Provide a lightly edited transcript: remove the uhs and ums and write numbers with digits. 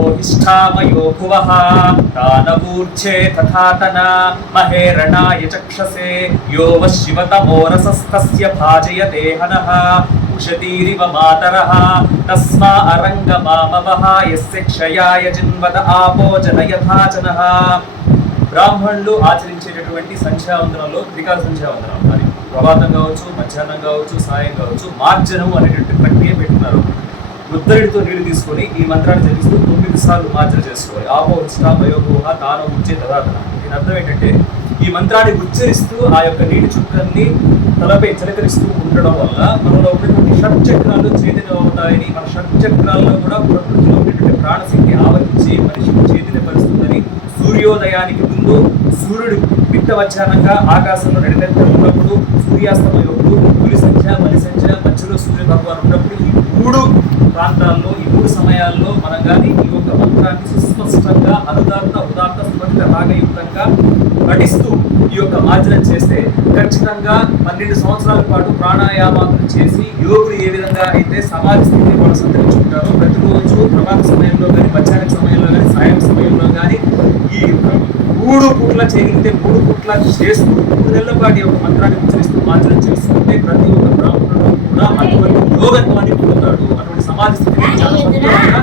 आपोहिष्ठामयो भुवः दानवूर्जे तथातन महेरणाय चक्षसे यो वः शिवतमोरसस्तस्य भाजयते हनः उषतीरिव मातरः तस्मा अरङ्गमामवः यस्य क्षयाय जिन्वद आपो जनयथाचनः బ్రాహ్మణులు ఆచరించేటటువంటి సంధ్యావందనంలో త్రికాల సంధ్యావందనం మరి ప్రభాతం కావచ్చు, మధ్యాహ్నం కావచ్చు, సాయం కావచ్చు, మార్జనం అనేటువంటి ప్రక్రియ పెట్టున్నారు. ఉత్తరుడితో నీళ్లు తీసుకొని ఈ మంత్రాన్ని జపిస్తూ 9 సార్లు మార్జన చేసుకోవాలి. ఆపో ఉష్ణ వయోగోహ తాను ఉచ్చే తదాతన. దీని అర్థం ఏంటంటే ఈ మంత్రాన్ని ఉచ్చరిస్తూ ఆ యొక్క నీటి చుక్కల్ని తలపై చిలకరిస్తూ ఉండడం వల్ల మనలో ఉన్నటువంటి షట్చక్రాలు చైతన్యం అవుతాయని, మన షట్చక్రాల్లో కూడా ప్రకృతిలో ఉన్నటువంటి ప్రాణశక్తి ఆవరించి మనిషిని చైతన్యపరుస్తుందని, సూర్యోదయానికి ముందు సూర్యుడు మిట్టవచ్చానంగా ఆకాశంలో నడినెత్తి ఉన్నప్పుడు, సూర్యాస్తమయప్పుడు, తొలి సంఖ్య, మలి సంఖ్య, మధ్యలో సూర్య భగవాన్ ఉన్నప్పుడు ఈ 3 ప్రాంతాల్లో ఈ 3 సమయాల్లో మనం కానీ ఈ యొక్క మంత్రాన్ని సుస్పష్టంగా అనుదాత్త ఉదాత్త స్పష్ట రాగయుక్తంగా నటిస్తూ ఈ యొక్క మార్జనం చేస్తే ఖచ్చితంగా 12 సంవత్సరాల పాటు ప్రాణాయామాలను చేసి యోగులు ఏ విధంగా అయితే సమాధి స్థితిని వాళ్ళు సంతరించుకుంటారో ప్రతిరోజు ప్రభాత సమయంలో కానీ, మధ్యాహ్న సమయంలో కానీ, సాయం సమయంలో కానీ ఈ 3 పూట్ల చేయగలిగితే 3 పూట్ల చేస్తూ 3 నెలల పాటు ఈ యొక్క మంత్రాన్ని ఉచ్చరిస్తూ మార్జనం చేస్తుంటే ప్రతి ఒక్క బ్రాహ్మణుడు కూడా అటువంటి యోగత్వాన్ని పొందుతాడు. అటువంటి సమాధి స్థితిని చాలా సంపూర్ణంగా